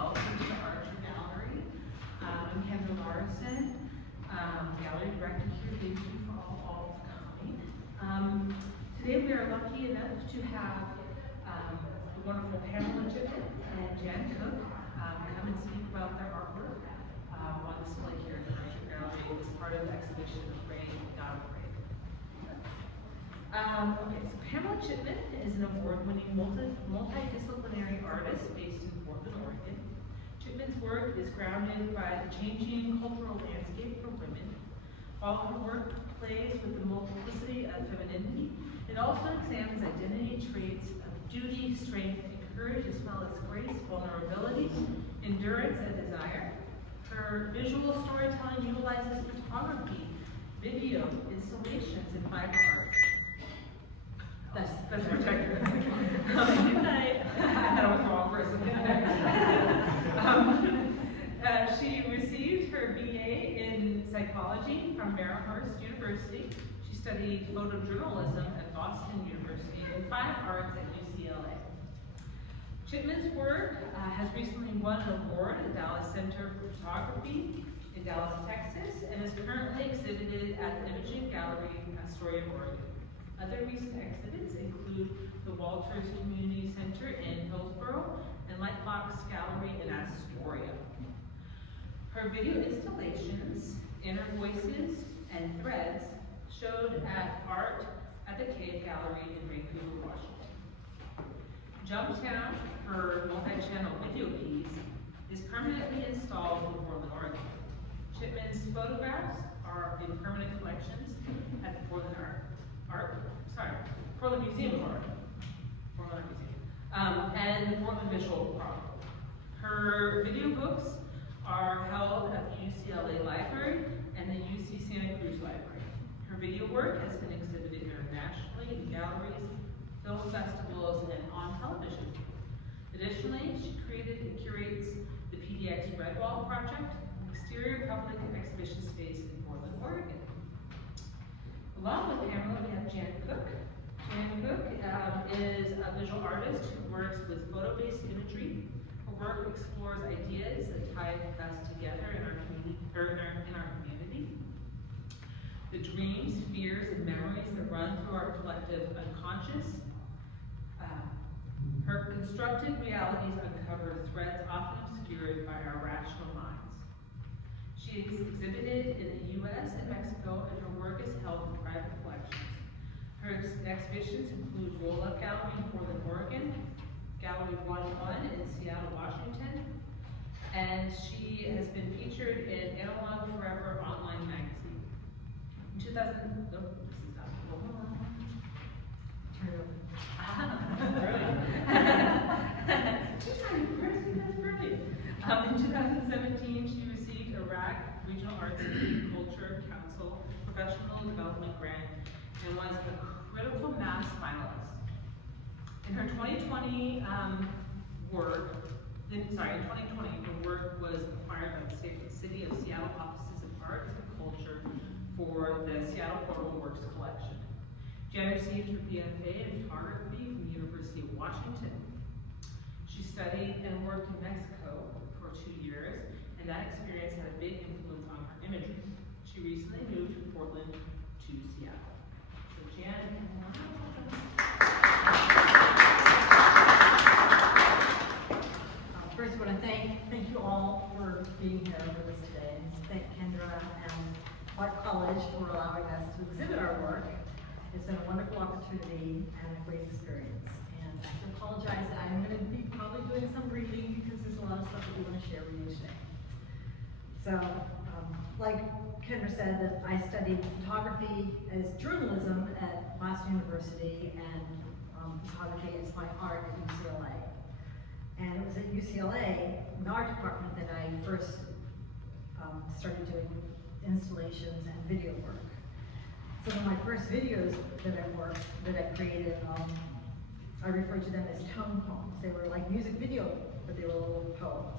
12, which is the Archer Gallery. I'm Kendra Larson, gallery director here. Thank you for all coming. Today we are lucky enough to have the wonderful Pamela Chipman and Jan Cook come and speak about their artwork on display here in the Archer Gallery as part of the exhibition Rain, Not Afraid. Okay, so Pamela Chipman is an award-winning multidisciplinary artist based in Portland, Oregon. Chipman's work is grounded by the changing cultural landscape for women. While her work plays with the multiplicity of femininity, it also examines identity traits of duty, strength, and courage, as well as grace, vulnerability, endurance, and desire. Her visual storytelling utilizes photography, video, installations, and fiber arts. That's protector. I was the wrong person. She received her BA in psychology from Marymount University. She studied photojournalism at Boston University and fine arts at UCLA. Chipman's work has recently won an award at the Dallas Center for Photography in Dallas, Texas, and is currently exhibited at the Imaging Gallery in Astoria, Oregon. Other recent exhibits include the Walters Community Center in Hillsborough and Lightbox Gallery in Astoria. Her video installations, Inner Voices, and Threads showed at Art at the Cave Gallery in Vancouver, Washington. Jumptown, her multi-channel video piece, is permanently installed in Portland, Oregon. Chipman's photographs are in permanent collections at the Portland Museum of Art, and the Portland Visual Chronicle. Her video books are held at the UCLA Library and the UC Santa Cruz Library. Her video work has been exhibited internationally in galleries, film festivals, and on television. Additionally, she created and curates the PDX Redwall Project, an exterior public exhibition space in Portland, Oregon. Along with Pamela, we have Jan Cook. Jan Cook is a visual artist who works with photo-based imagery. Her work explores ideas that tie us together in our community. The dreams, fears, and memories that run through our collective unconscious. Her constructed realities uncover threads often obscured by our rational minds. She is exhibited in the U.S. and Mexico, and her work is held in private collections. Her exhibitions include Roll-Up Gallery in Portland, Oregon, Gallery 101 in Seattle, Washington, and she has been featured in Analog Forever Online magazine. In 2000, no, this is not. Turn it over. That's brilliant. In 2017, she received a RAC Regional Arts and Culture Council Professional Development Grant and was a critical mass finalist. In her 2020 work, her work was acquired by the City of Seattle Offices of Arts and Culture for the Seattle Portable Works Collection. Jan received her BFA in photography from the University of Washington. She studied and worked in Mexico for 2 years, and that experience had a big influence on her imagery. She recently moved from Portland to Seattle. So Jan, first, I want to thank you all for being here with us today, and thank Kendra and Art College for allowing us to exhibit our work. It's been a wonderful opportunity and a great experience. And I have to apologize, I'm going to be probably doing some reading because there's a lot of stuff that we want to share with you today. So, like Kendra said, that I studied photography as journalism at Boston University and photography as my art at UCLA. And it was at UCLA, in the art department, that I first started doing installations and video work. Some of my first videos that I created, I refer to them as tone poems. They were like music video, but they were little poems.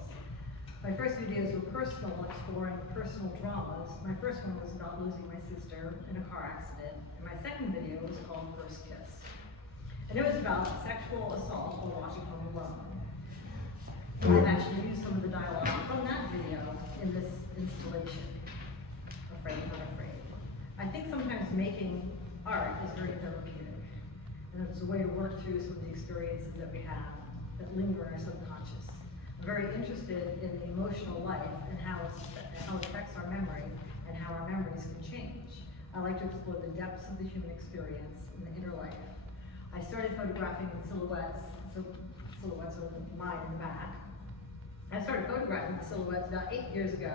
My first videos were personal, exploring personal dramas. My first one was about losing my sister in a car accident, and my second video was called First Kiss. And it was about sexual assault while walking home alone. I've actually used some of the dialogue from that video in this installation, Afraid Not Afraid. I think sometimes making art is very therapeutic, and it's a way to work through some of the experiences that we have that linger in our subconscious. I'm very interested in the emotional life and how it affects our memory and how our memories can change. I like to explore the depths of the human experience and the inner life. I started photographing silhouettes, so silhouettes are mine in the back. I started photographing silhouettes about 8 years ago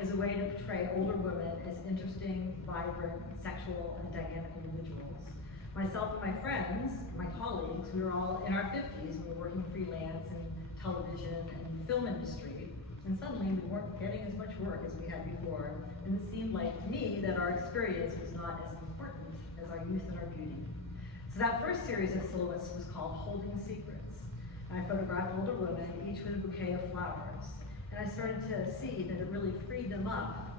as a way to portray older women as interesting, vibrant, sexual, and dynamic individuals. Myself and my friends, my colleagues, we were all in our 50s. We were working freelance in television and film industry, and suddenly we weren't getting as much work as we had before, and it seemed like to me that our experience was not as important as our youth and our beauty. So that first series of silhouettes was called Holding Secrets. And I photographed older women, each with a bouquet of flowers. And I started to see that it really freed them up,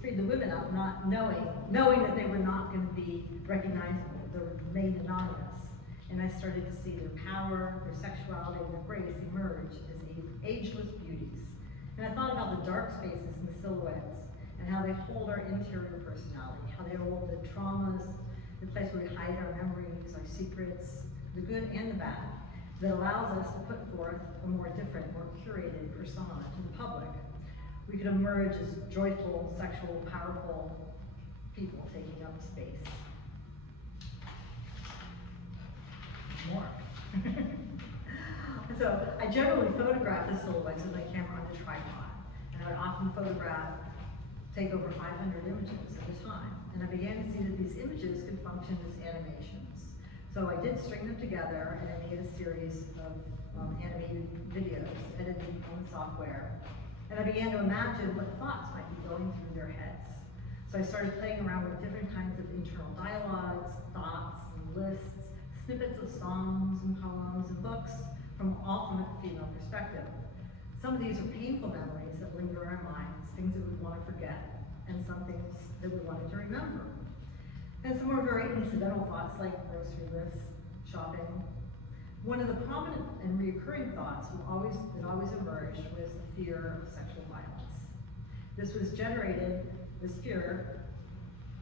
freed the women up, not knowing that they were not going to be recognizable, they were made anonymous. And I started to see their power, their sexuality, and their grace emerge as ageless beauties. And I thought about the dark spaces in the silhouettes and how they hold our interior personality, how they hold the traumas, the place where we hide our memories, our secrets, the good and the bad, that allows us to put forth a more different, more curated persona to the public. We could emerge as joyful, sexual, powerful people taking up space. More. So I generally photograph the silhouettes with my camera on a tripod, and I would often take over 500 images at a time. And I began to see that these images could function as animations. So I did string them together, and I made a series of animated videos edited on software. And I began to imagine what thoughts might be going through their heads. So I started playing around with different kinds of internal dialogues, thoughts, and lists, snippets of songs and poems and books, all from a female perspective. Some of these are painful memories that linger in our minds, things that we want to forget, and some things that we wanted to remember. And some were very incidental thoughts like grocery lists, shopping. One of the prominent and recurring thoughts that always emerged was the fear of sexual violence. This fear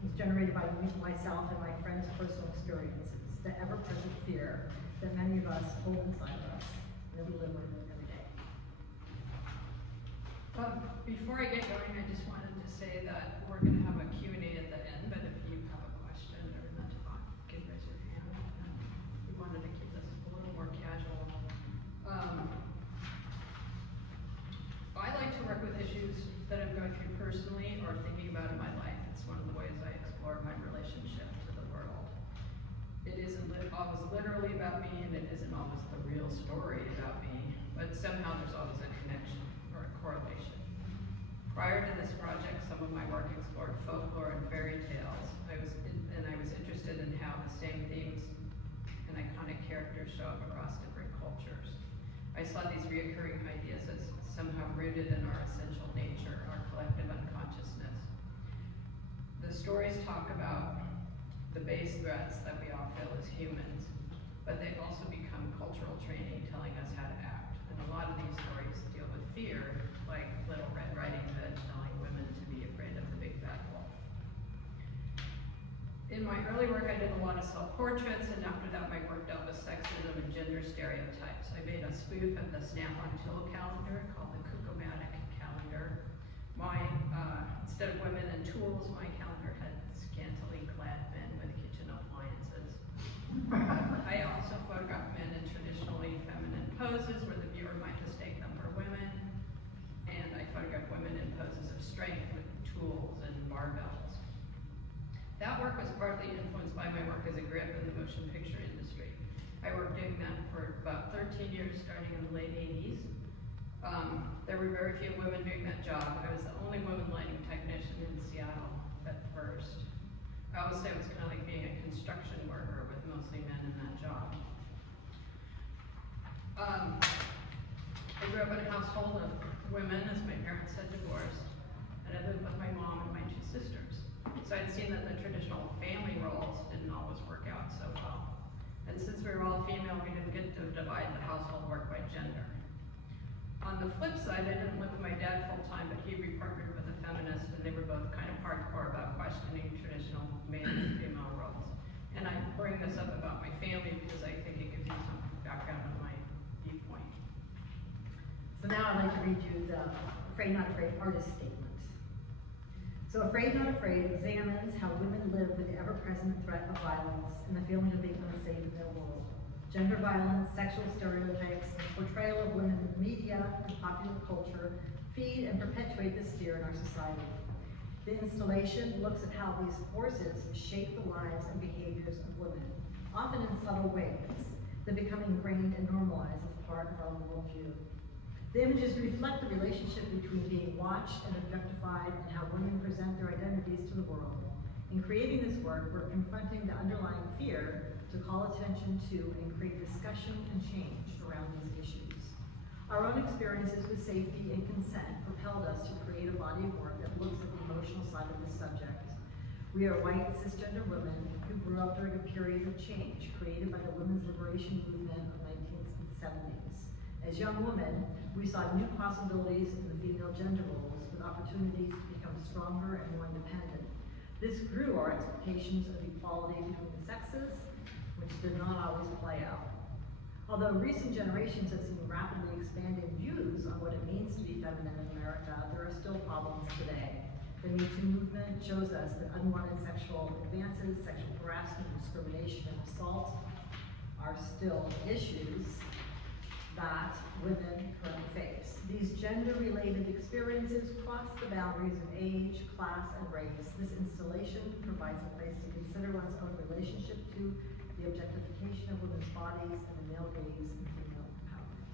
was generated by myself and my friends' personal experiences, the ever-present fear that many of us hold inside of us that we live with every day. Before I get going, I just wanted to say that we're going to have a Q&A at the end, but if you have a question or not to talk, you can raise your hand. We wanted to keep this a little more casual. I like to work with issues that I'm going through personally or thinking about in my life. It's one of the ways I explore my relationship to the world. It isn't always literally about me, and it isn't always the real story about me, but somehow there's always a connection or a correlation. Prior to this project, some of my work explored folklore and fairy tales. I was interested in how the same themes and iconic characters show up across different cultures. I saw these reoccurring ideas as somehow rooted in our essential nature, our collective unconsciousness. The stories talk about the base threats that we all feel as humans, but they also become cultural training telling us how to act. And a lot of these stories deal with fear, like Little Red Riding Hood telling women to be afraid of the big bad wolf. In my early work, I did a lot of self-portraits, and after that, my work dealt with sexism and gender stereotypes. I made a spoof of the Snap-on Tool calendar called the Cuckoo-matic calendar. Instead of women and tools, my calendar had scantily clad men with kitchen appliances. I also photographed men in traditionally feminine poses where the viewer might mistake them for women. And I photographed women in poses of strength with tools and barbells. That work was partly influenced by my work as a grip in the motion picture industry. I worked doing that for about 13 years, starting in the late 80s. There were very few women doing that job. I was the only woman lighting technician in Seattle at first. I always say it was kind of like being a construction worker with mostly men in that job. I grew up in a household of women, as my parents had divorced, and I lived with my mom and my two sisters. So I'd seen that the traditional family roles didn't always work out so well. And since we were all female, we didn't get to divide the household work by gender. On the flip side, I didn't live with my dad full time, but he repartnered with a feminist, and they were both kind of hardcore about questioning traditional male and female roles. And I bring this up about my family because I think it gives you some background on my viewpoint. So now I'd like to read you the Afraid Not Afraid artist statement. So Afraid Not Afraid examines how women live with the ever-present threat of violence and the feeling of being unsafe in their world. Gender violence, sexual stereotypes, and portrayal of women in media and popular culture feed and perpetuate this fear in our society. The installation looks at how these forces shape the lives and behaviors of women, often in subtle ways that become ingrained and normalized as part of our worldview. The images reflect the relationship between being watched and objectified and how women present their identities to the world. In creating this work, we're confronting the underlying fear to call attention to and create discussion and change around these issues. Our own experiences with safety and consent propelled us to create a body of work that looks at the emotional side of this subject. We are white, cisgender women who grew up during a period of change created by the women's liberation movement of the 1970s. As young women, we saw new possibilities in the female gender roles with opportunities to become stronger and more independent. This grew our expectations of equality between the sexes, which did not always play out. Although recent generations have seen rapidly expanding views on what it means to be feminine in America, there are still problems today. The Me Too movement shows us that unwanted sexual advances, sexual harassment, discrimination, and assault are still issues that women currently face. These gender-related experiences cross the boundaries of age, class, and race. This installation provides a place to consider one's own relationship to the objectification of women's bodies and the male gaze and female empowerment.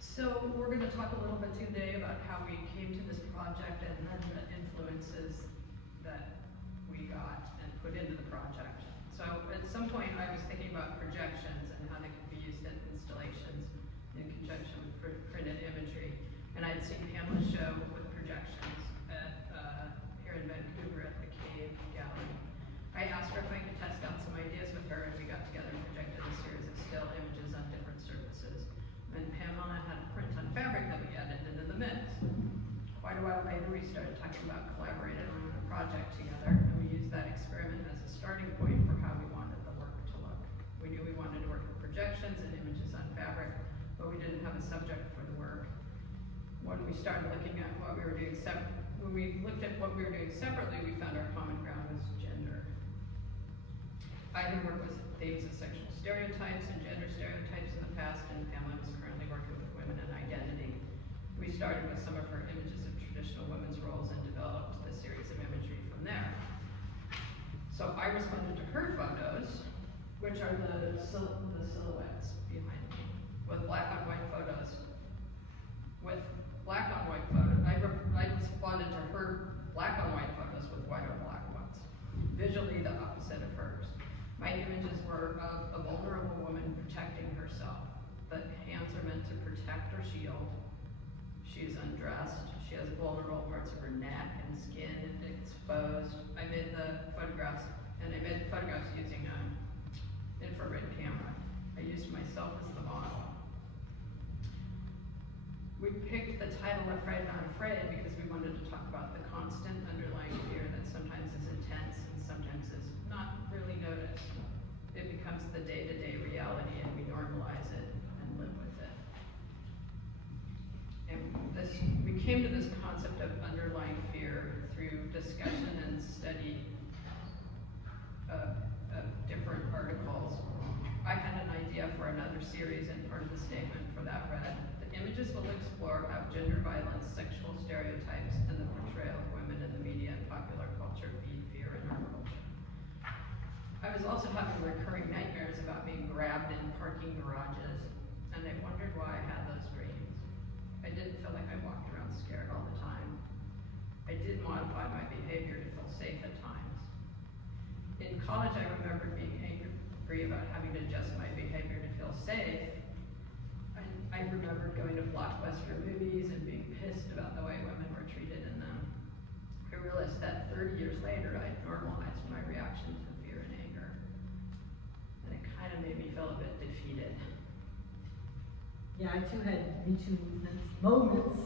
So we're going to talk a little bit today about how we came to this project and then the influences that we got and put into the project. So at some point I was thinking about projections and how they could be used in installations in conjunction with printed imagery. And I'd seen Pamela's show with projections at, here in Vancouver at the Cave Gallery. I asked her if I could test out some ideas with her, and we got together and projected a series of still images on different surfaces. And Pamela had a print on fabric that we added into the mix. Quite a while later, we started talking about collaborating on a project together, and we used that experiment as a starting point for how we wanted the work to look. We knew we wanted to work with projections and images on fabric, but we didn't have a subject for the work. When we started looking at what we were doing when we looked at what we were doing separately, we found our common ground was gender. I had worked with themes of sexual stereotypes and gender stereotypes in the past, and Pamela was currently working with women and identity. We started with some of her images of traditional women's roles and developed the series of imagery from there. So I responded to her photos, which are the silhouettes behind me, with black on white photos. With black on white photos, I responded to her black on white photos with white on black ones. Visually the opposite of hers. My images were of a vulnerable woman protecting herself. The hands are meant to protect or shield. She is undressed. She has vulnerable parts of her neck and skin exposed. I made the photographs using an infrared camera. I used myself as the model. We picked the title Afraid Not Afraid because we wanted to talk about the constant underlying fear that sometimes is intense and sometimes is not really noticed. It becomes the day-to-day reality and we normalize it and live with it. And we came to this concept of underlying fear through discussion and study of different articles. I had an idea for another series, and part of the statement for that read, the images will explore how gender violence, sexual stereotypes, and the portrayal of women in the media and popular culture feed fear in our culture. I was also having recurring nightmares about being grabbed in parking garages, and I wondered why I had those dreams. I didn't feel like I walked around scared all the time. I did modify my behavior to feel safe at times. In college, I remember being angry about having to adjust my behavior to feel safe. I remembered going to blockbuster movies and being pissed about the way women were treated in them. I realized that 30 years later, I'd normalized my reaction to fear and anger. And it kind of made me feel a bit defeated. Yeah, I too had Me Too moments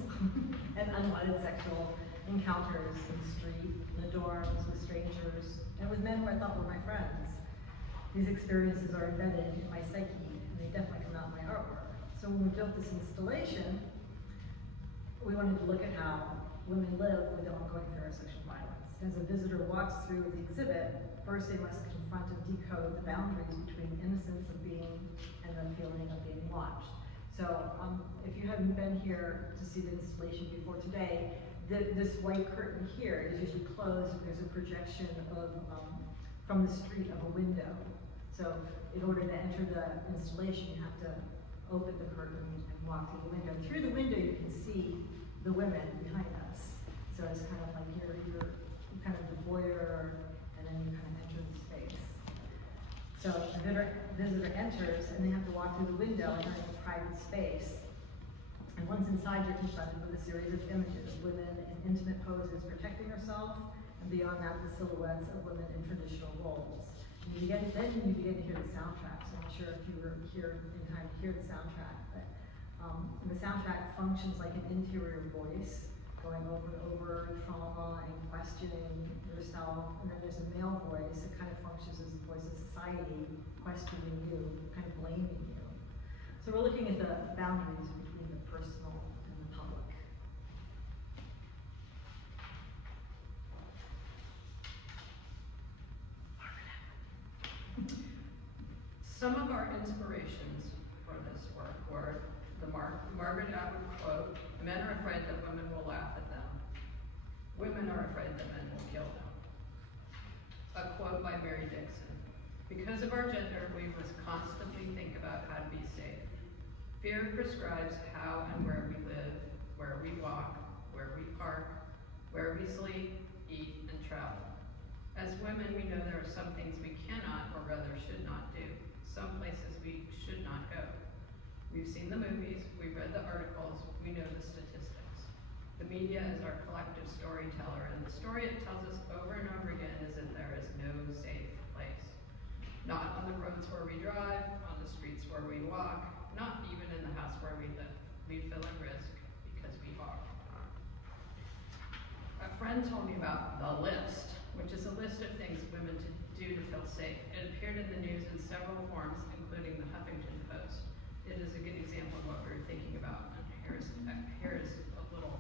and unwanted sexual encounters in the street, in the dorms, with strangers, and with men who I thought were my friends. These experiences are embedded in my psyche, and they definitely come out in my artwork. So when we built this installation, we wanted to look at how women live without going through sexual violence. As a visitor walks through the exhibit, first they must confront and decode the boundaries between innocence of being and the feeling of being watched. So if you haven't been here to see the installation before today, this white curtain here is usually closed and there's a projection of from the street of a window. So in order to enter the installation, you have to open the curtain and walk through the window. Through the window, you can see the women behind us. So it's kind of like you're kind of the voyeur, and then you kind of enter the space. So the visitor enters, and they have to walk through the window and enter a private space. And once inside, you're confronted with a series of images, women in intimate poses protecting herself, and beyond that, the silhouettes of women in traditional roles. And then you begin to hear the soundtrack. So I'm not sure if you were here in time to hear the soundtrack, but the soundtrack functions like an interior voice, going over and over trauma and questioning yourself. And then there's a male voice that kind of functions as the voice of society, questioning you, kind of blaming you. So we're looking at the boundaries between the personal and the public. Some of our inspirations for this work were the Margaret Atwood quote, "Men are afraid that women will laugh at them. Women are afraid that men will kill them." A quote by Mary Dixon, "Because of our gender, we must constantly think about how to be safe. Fear prescribes how and where we live, where we walk, where we park, where we sleep, eat, and travel. As women, we know there are some things we cannot, or rather should not do, some places we should not go. We've seen the movies, we've read the articles, we know the statistics. The media is our collective storyteller, and the story it tells us over and over again is that there is no safe place. Not on the roads where we drive, on the streets where we walk, not even in the house where we live. We feel at risk because we are." A friend told me about The List, which is a list of things women do to feel safe. It appeared in the news in several forms, including the Huffington Post. It is a good example of what we were thinking about, and here's a little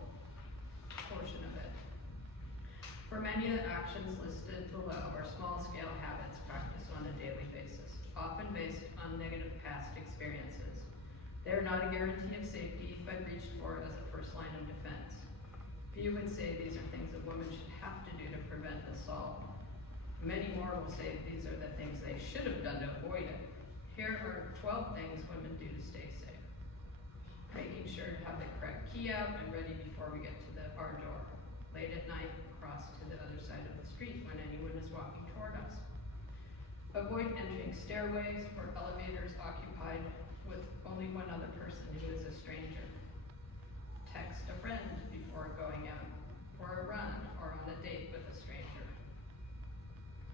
portion of it. "For many of the actions listed below are small-scale habits practiced on a daily basis, often based on negative past experiences. They are not a guarantee of safety, but reached for as a first line of defense. Few would say these are things that women should have to do to prevent assault. Many more will say these are the things they should have done to avoid it. Here are 12 things women do to stay safe. Making sure to have the correct key out and ready before we get to our door. Late at night, cross to the other side of the street when anyone is walking toward us. Avoid entering stairways or elevators occupied with only one other person who is a stranger. Text a friend before going out for a run or on a date with a stranger.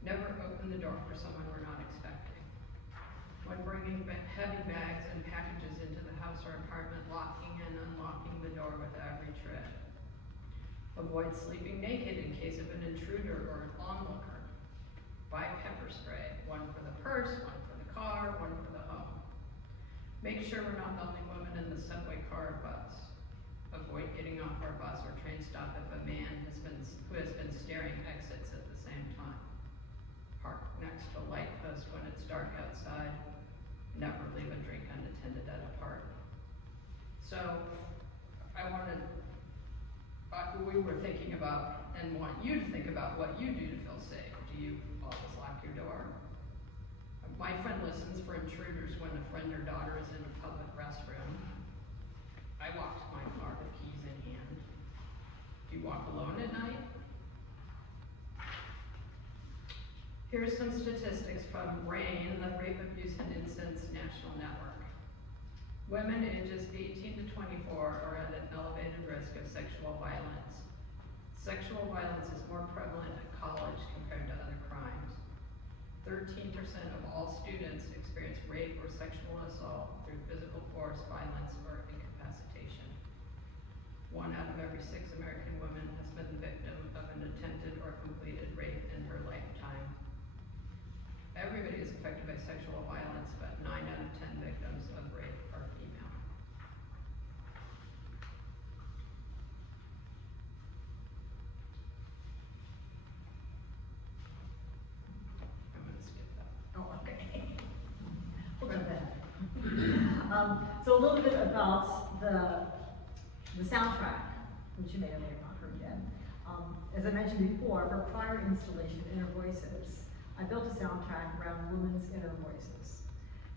Never open the door for someone we're not expecting. When bringing heavy bags and packages into the house or apartment, locking and unlocking the door with every tread. Avoid sleeping naked in case of an intruder or an onlooker. Buy pepper spray, one for the purse, one for the car, one for the home. Make sure we're not the only women in the subway, car, or bus. Avoid getting off our bus or train stop if a man who has been staring exits at the same time. Park next to a light post when it's dark outside. Never leave a drink unattended at a park." So we were thinking about and want you to think about what you do to feel safe. Do you always lock your door? My friend listens for intruders when a friend or daughter is in a public restroom. I walk to my car with keys in hand. Do you walk alone at night? Here's some statistics from RAIN, the Rape, Abuse, and Incest National Network. Women ages 18 to 24 are at an elevated risk of sexual violence. Sexual violence is more prevalent at college compared to other crimes. 13% of all students experience rape or sexual assault through physical force, violence, or incapacitation. 1 out of every 6 American women has been the victim of an attempted or completed rape in her lifetime. Everybody is affected by sexual violence, but 9 out of 10 victims of rape are female. I'm gonna skip that. Oh, okay. We'll jump ahead. So a little bit about the soundtrack, which you may or may have not heard yet. As I mentioned before, for prior installation, Inner Voices, I built a soundtrack around women's inner voices.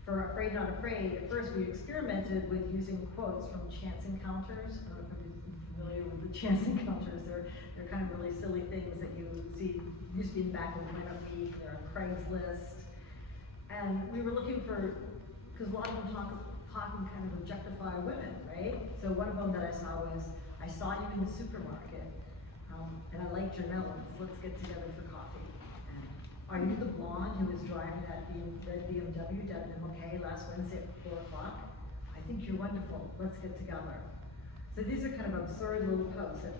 For Afraid Not Afraid, at first we experimented with using quotes from Chance Encounters. I don't know if you're familiar with the Chance Encounters. They're kind of really silly things that you see, used to be in the back of the Win-Up Week, they're on Craigslist. And we were looking for, because a lot of them talk and kind of objectify women, right? So one of them that I saw was, I saw you in the supermarket, and I liked your melons, let's get together for coffee. And are you the blonde who was driving that red BMW down in MLK last Wednesday at 4 o'clock? I think you're wonderful, let's get together. So these are kind of absurd little posts that,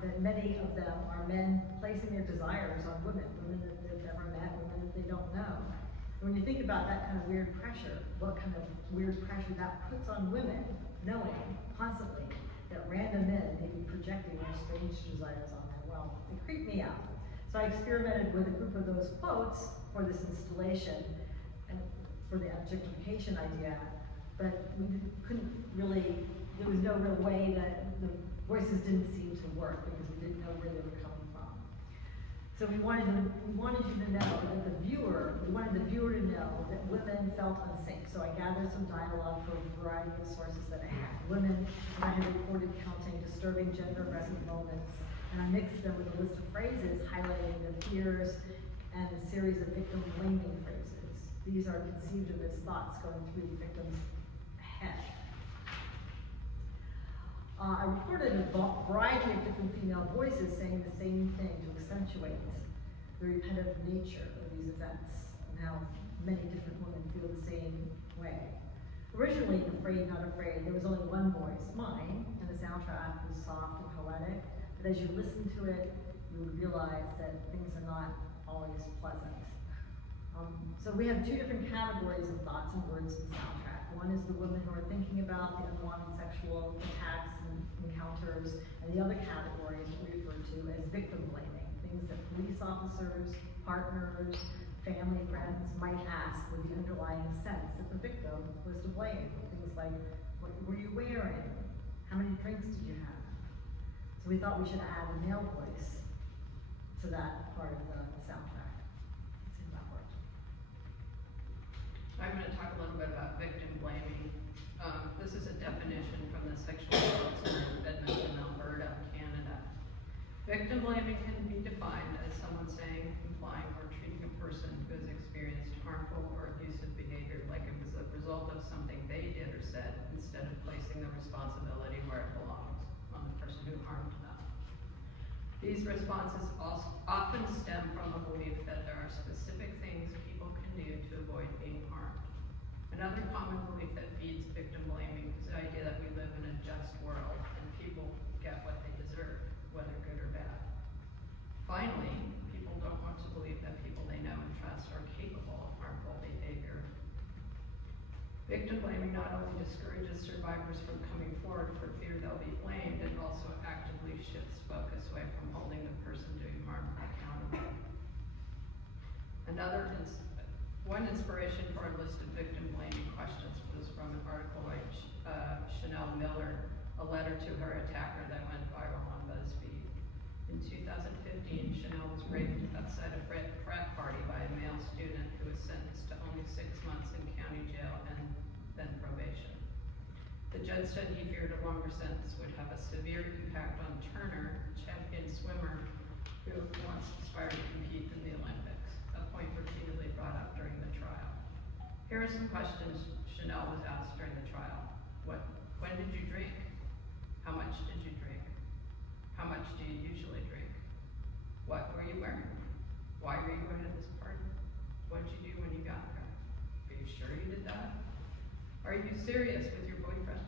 that many of them are men placing their desires on women that they've never met, women that they don't know. When you think about that kind of weird pressure, what kind of weird pressure that puts on women, knowing constantly that random men may be projecting their strange desires on them, well, it creeped me out. So I experimented with a group of those quotes for this installation and for the objectification idea, but couldn't really, there was no real way that the voices didn't seem to work because we didn't know where they were coming from. So we wanted you to know that we wanted the viewer to know that women felt unsafe. So I gathered some dialogue from a variety of sources that I had. Women I had reported counting disturbing gender-aggressive moments, and I mixed them with a list of phrases highlighting their fears and a series of victim-blaming phrases. These are conceived of as thoughts going through the victim's head. I recorded a variety of different female voices saying the same thing to accentuate the repetitive nature of these events and how many different women feel the same way. Originally, Afraid Not Afraid, there was only one voice, mine, and the soundtrack was soft and poetic, but as you listen to it, you would realize that things are not always pleasant. So we have 2 different categories of thoughts and words in the soundtrack. One is the women who are thinking about the unwanted sexual attacks and encounters, and the other category is what we refer to as victim blaming, things that police officers, partners, family, friends might ask with the underlying sense that the victim was to blame. Things like, what were you wearing? How many drinks did you have? So we thought we should add a male voice to that part of the soundtrack. Let's see if that worked. I'm going to talk a little bit about victim blaming. This is a definition from the Sexual Assault Center in Edmonton, Alberta, Canada. Victim blaming can be defined as someone saying, implying, or treating a person who has experienced harmful or abusive behavior like it was a result of something they did or said, instead of placing the responsibility where it belongs, on the person who harmed them. These responses often stem from a belief that there are specific things people can do to avoid being harmed. Another common belief that feeds victim blaming is the idea that we live in a just world and people get what they deserve, whether good or bad. Finally, people don't want to believe that people they know and trust are capable of harmful behavior. Victim blaming not only discourages survivors from coming forward for fear they'll be blamed, it also actively shifts focus away from holding the person doing harm accountable. One inspiration for our list of victim blaming questions was from an article by Chanel Miller, a letter to her attacker that went viral on BuzzFeed. In 2015, Chanel was raped outside a frat party by a male student who was sentenced to only 6 months in county jail and then probation. The judge said he feared a longer sentence would have a severe impact on Turner, a champion swimmer who once aspired to compete in the Olympics, a point repeatedly brought up during the trial. Here are some questions Chanel was asked during the trial. When did you drink? How much did you drink? How much do you usually drink? What were you wearing? Why were you going to this party? that? Are you serious with your boyfriend?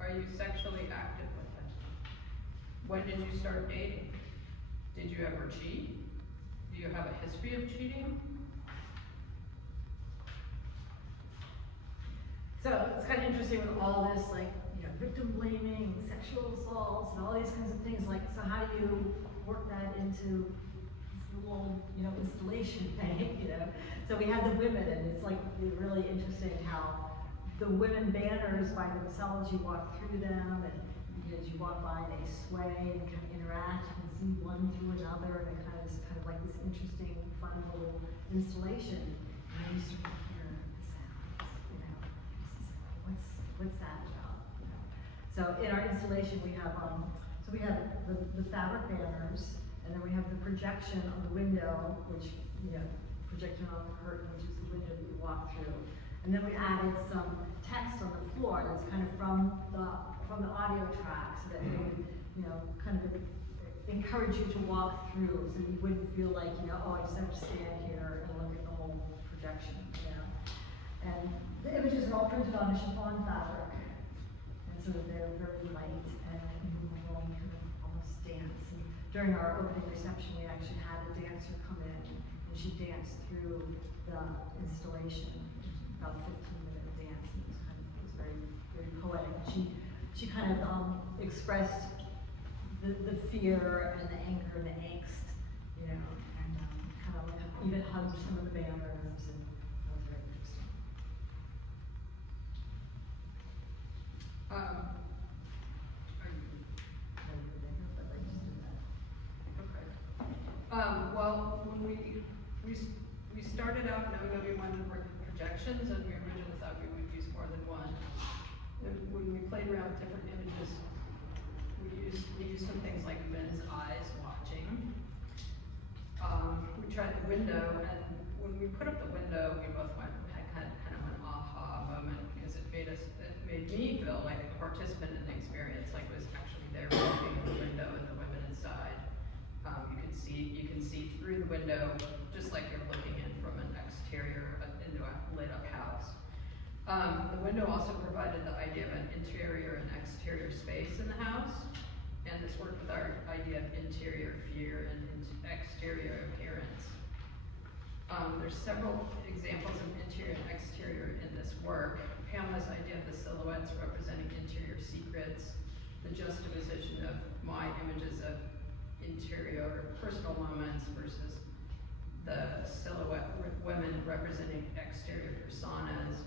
Are you sexually active with him? When did you start dating? Did you ever cheat? Do you have a history of cheating? So it's kind of interesting with all this, like, you know, victim blaming, sexual assaults, and all these kinds of things. Like, so how do you work that into this little, you know, installation thing, you know? So we had the women, and it's like really interesting how the women banners by themselves, you walk through them, and as you walk by, they sway and kind of interact. You can see one through another, and it kind of like this interesting, fun little installation. And then you start to hear the sounds, you know. What's that about? You know? So in our installation, we have the fabric banners, and then we have the projection on the window, which, you know, projected on the curtain, which is the window that you walk through. And then we added some text on the floor that's kind of from the audio track, so that it would, you know, kind of encourage you to walk through, so you wouldn't feel like, you know, oh, I just have to stand here and look at the whole projection, you know. And the images are all printed on a chiffon fabric, and so they're very light and movable and kind of almost dance. And during our opening reception, we actually had a dancer come in, and she danced through the installation, about a 15-minute dance, and it was very, very poetic. She kind of expressed the fear and the anger and the angst, you know, and kind of like even hugged some of the banners, and that was very interesting. Are you Never been there, but I just did that. okay? Well, when we started out knowing that we wanted to work with projections, and we originally thought we would use more than one. And when we played around with different images, we used some things like men's eyes watching. We tried the window, and when we put up the window, we both had kind of an aha moment, because it made me feel like a participant in the experience, like I was actually there looking at the window and the women inside. You can see through the window, just like you're looking in from an exterior into a lit up house. The window also provided the idea of an interior and exterior space in the house, and this worked with our idea of interior fear and exterior appearance. There's several examples of interior and exterior in this work. Pamela's idea of the silhouettes representing interior secrets, the juxtaposition of my images of interior or personal moments versus the silhouette women representing exterior personas,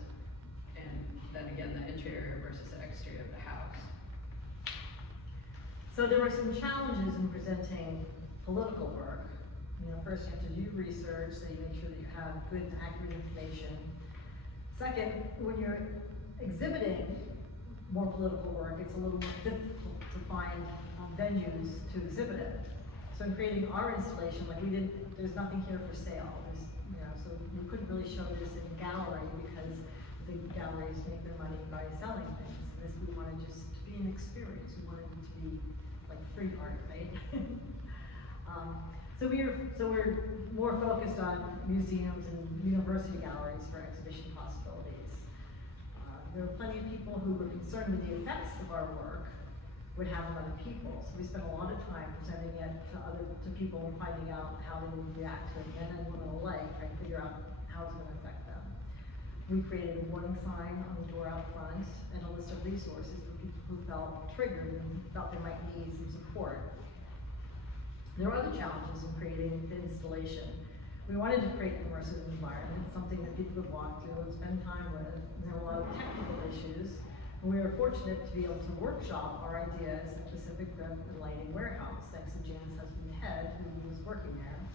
and then again the interior versus the exterior of the house. So there were some challenges in presenting political work. You know, first you have to do research, so you make sure that you have good and accurate information. Second, when you're exhibiting more political work, it's a little more difficult to find venues to exhibit it. So in creating our installation, like there's nothing here for sale. You know, so we couldn't really show this in a gallery, because the galleries make their money by selling things. This, we wanted just to be an experience. We wanted it to be like free art, right? So we're more focused on museums and university galleries for exhibition possibilities. There were plenty of people who were concerned with the effects of our work would have on other people. So we spent a lot of time presenting it to people and finding out how they would react to it, men and women alike, trying to figure out how it's going to affect them. We created a warning sign on the door out front and a list of resources for people who felt triggered and felt they might need some support. There were other challenges in creating the installation. We wanted to create an immersive environment, something that people could walk through and spend time with. And there were a lot of technical issues. And we were fortunate to be able to workshop our ideas at Pacific Rim Lighting Warehouse, thanks to Jan's husband, Ted, who was working there,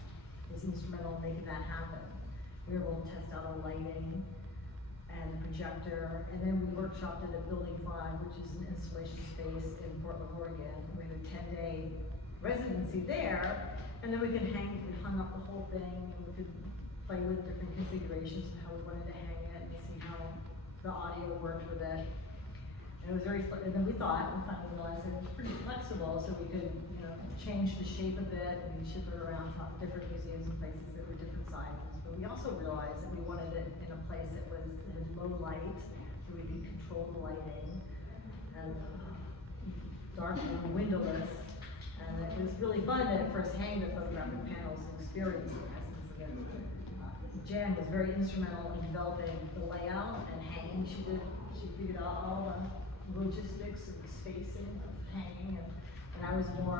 was instrumental in making that happen. We were able to test out our lighting and projector, and then we workshopped it at Building 5, which is an installation space in Portland, Oregon. We had a 10-day residency there, and then we hung up the whole thing, and we could play with different configurations of how we wanted to hang it and see how the audio worked with it. And it was and then we thought, and finally realized that it was pretty flexible, so we could, change the shape of it, and we ship it around to different museums and places that were different sizes. But we also realized that we wanted it in a place that had low light, so we could control the lighting, and dark and windowless. And it was really fun to first hang the photographic panels and experience the essence of it. Jan was very instrumental in developing the layout and hanging. She figured out all the logistics and the spacing of hanging, and I was more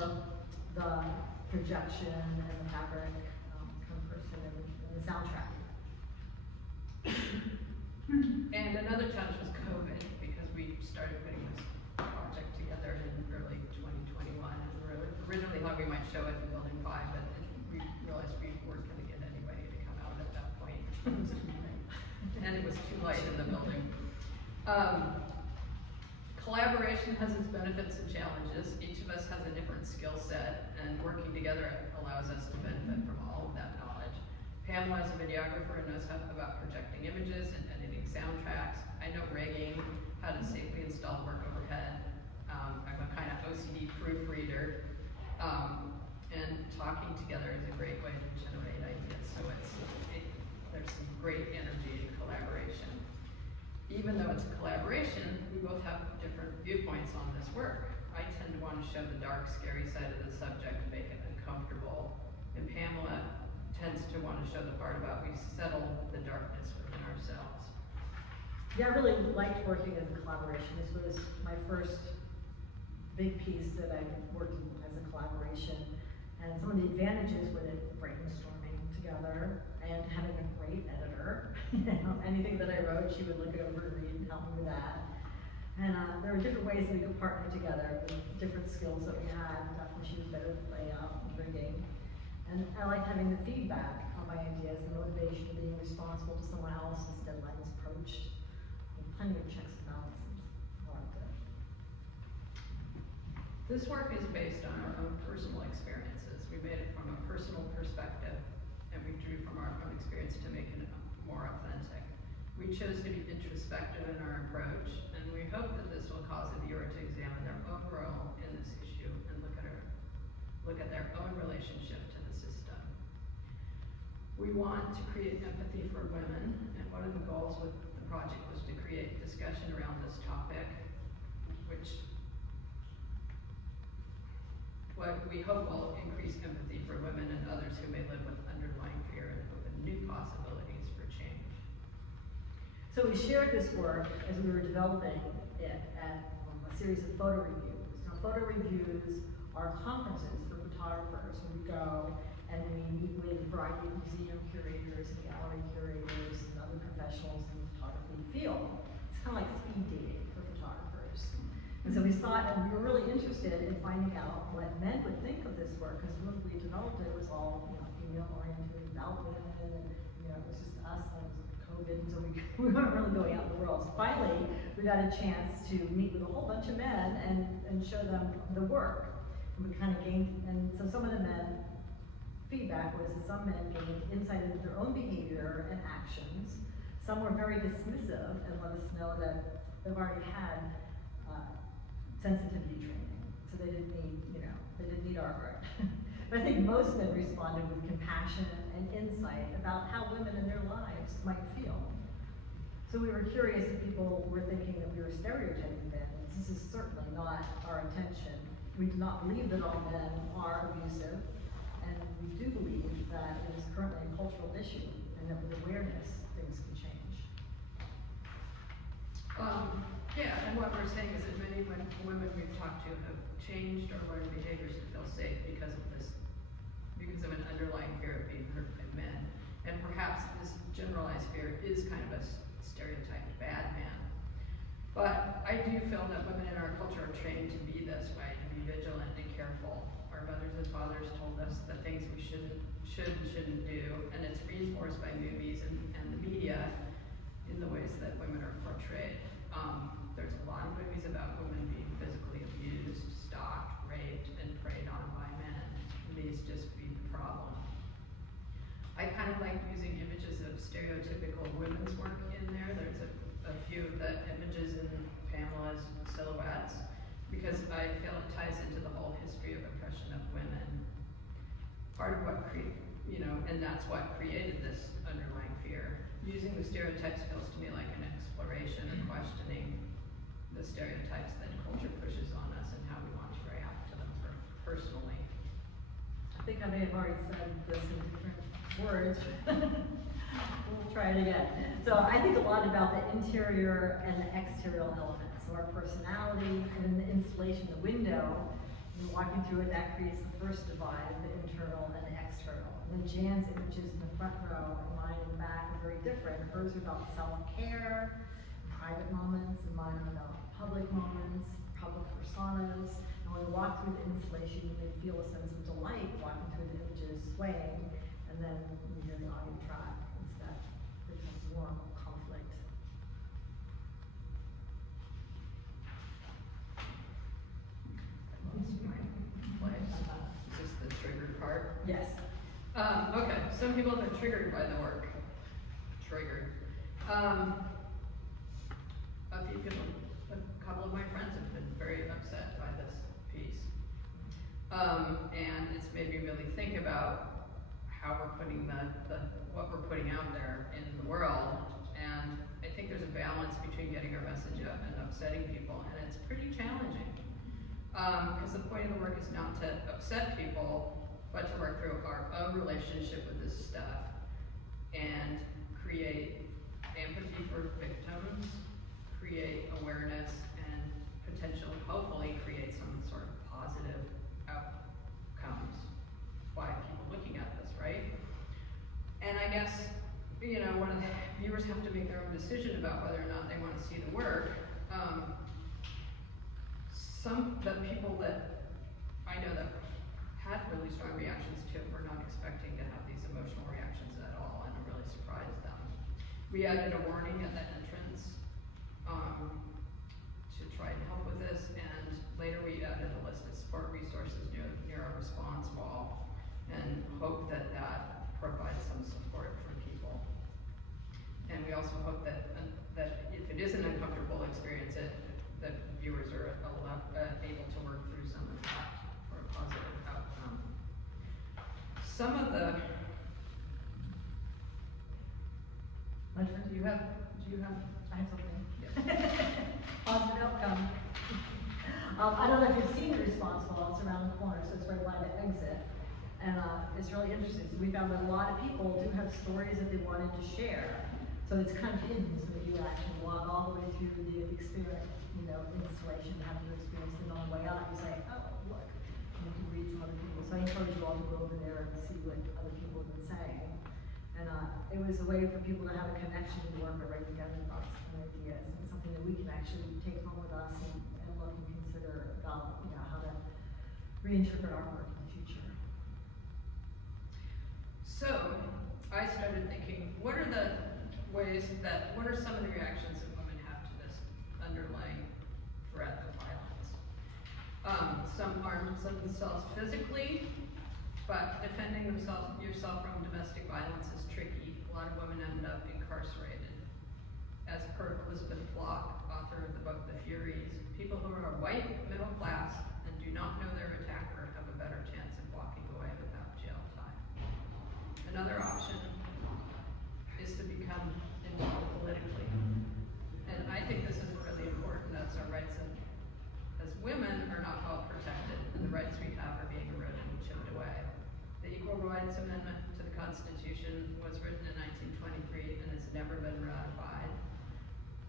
the projection and the fabric kind of person, and the soundtrack. And another challenge was COVID, because we started putting this project together in early 2021, and we originally thought we might show it in Building 5, but we realized we weren't going to get anybody to come out at that point. And it was too light in the building. Collaboration has its benefits and challenges. Each of us has a different skill set, and working together allows us to benefit from all of that knowledge. Pamela is a videographer and knows about projecting images and editing soundtracks. I know rigging, how to safely install work overhead. I'm a kind of OCD proofreader, and talking together is a great way to generate ideas. So there's some great energy in collaboration. Even though it's a collaboration, we both have different viewpoints on this work. I tend to want to show the dark, scary side of the subject and make it uncomfortable. And Pamela tends to want to show the part about we settle the darkness within ourselves. Yeah, I really liked working as a collaboration. This was my first big piece that I worked as a collaboration. And some of the advantages with it, brainstorming together and having a great editor. Anything that I wrote, she would look it over and read and help me with that. And there were different ways that we could partner together with different skills that we had. Definitely she was better at layout and rigging. And I liked having the feedback on my ideas, the motivation of being responsible to someone else as deadlines approached. And plenty of checks and balances. I liked it. This work is based on our own personal experiences. We made it from a personal perspective, and we drew from our own experience to make it more authentic. We chose to be introspective in our approach, and we hope that this will cause a viewer to examine their own role in this issue and look at their own relationship to the system. We want to create empathy for women, and one of the goals with the project was to create discussion around this topic, which what we hope will increase empathy for women and others who may live with underlying fear and open new possibilities for change. So we shared this work as we were developing it at a series of photo reviews. Now, photo reviews are conferences for photographers where we go and we meet with a variety of museum curators and gallery curators and other professionals in the photography field. It's kind of like speed dating for photographers. And so we thought, and we were really interested in finding out what men would think of this work, because when we developed it, it was all female-oriented, about women, and it was just us, and it was COVID, and so we weren't really going out in the world. So finally, we got a chance to meet with a whole bunch of men and show them the work. And we kind of gained, and so some of the men, feedback was that some men gained insight into their own behavior and actions. Some were very dismissive and let us know that they've already had sensitivity training, so they didn't need our art. But I think most men responded with compassion and insight about how women in their lives might feel. So we were curious if people were thinking that we were stereotyping men. This is certainly not our intention. We do not believe that all men are abusive, and we do believe that it is currently a cultural issue, and that with awareness, things can change. Yeah, and what we're saying is that many women we've talked to have changed or learned behaviors to feel safe because of an underlying fear of being hurt by men. And perhaps this generalized fear is kind of a stereotyped bad man. But I do feel that women in our culture are trained to be this way, to be vigilant and careful. Our mothers and fathers told us the things we should and shouldn't do, and it's reinforced by movies and the media in the ways that women are portrayed. There's a lot of movies about women being physically abused, stalked, raped, and preyed on by men. These just feed the problem. I kind of like using images of stereotypical women's work in there. There's a few of the images in Pamela's silhouettes, because I feel it ties into the whole history of oppression of women. Part of what and that's what created this underlying fear. Using the stereotypes feels to me like an exploration and questioning the stereotypes that culture pushes on us and how we want to react to them personally. I think I may have already said this in different words. We'll try it again. So I think a lot about the interior and the exterior elements. So our personality, and then the installation, the window, and walking through it, that creates the first divide, the internal and the external. And then Jan's images in the front row and mine in the back are very different. Hers are about self-care, private moments, and mine are about public moments, public personas. And when we walk through the installation, you may feel a sense of delight walking through the images, swaying, and then you hear the audio track. Instead, becomes more conflict. Is this the triggered part? Yes. Okay, some people have been triggered by the work. Triggered. A couple of my friends have been very upset by this piece. And it's made me really think about how we're putting what we're putting out there in the world. And I think there's a balance between getting our message out and upsetting people, and it's pretty challenging. Because the point of the work is not to upset people, but to work through our own relationship with this stuff and create empathy for victims, create awareness, and potentially, hopefully, create some sort of positive outcomes by people looking at this, right? And I guess, one of the viewers have to make their own decision about whether or not they want to see the work. Some the people that I know that had really strong reactions to it were not expecting to have these emotional reactions at all, and it really surprised them. We added a warning at the entrance to try and help with this, and later we added a list of support resources near our response wall, and hope that provides some support for people. And we also hope that if it is an uncomfortable experience, that viewers are able to work through some of that for a positive outcome. Some of the My turn. do you have I have something. yes. Positive outcome. I don't know if you've seen the response wall. It's around the corner, so it's right by the exit. And it's really interesting. So we found that a lot of people do have stories that they wanted to share. So it's kind of hidden, so that you actually walk all the way through the experience, installation, have your experience, and on the way out, you say, oh, look, and you can read some other people. So I encourage you all to go over there and see what other people have been saying. And it was a way for people to have a connection to the work or write together thoughts and ideas, and something that we can actually take home with us and look and consider about, how to reinterpret our work in the future. So I started thinking, what are some of the reactions that women have to this underlying threat of violence? Some arm themselves physically, but defending yourself from domestic violence is tricky. A lot of women end up incarcerated. As per Elizabeth Flock, author of the book The Furies, people who are white, middle class, and do not know their attacker have a better chance of walking away without jail time. Another option is to become involved politically. And I think this is really important, as our rights as women are not well protected, and the rights we have are being eroded and chipped away. The Equal Rights Amendment to the Constitution was written in 1923 and has never been ratified.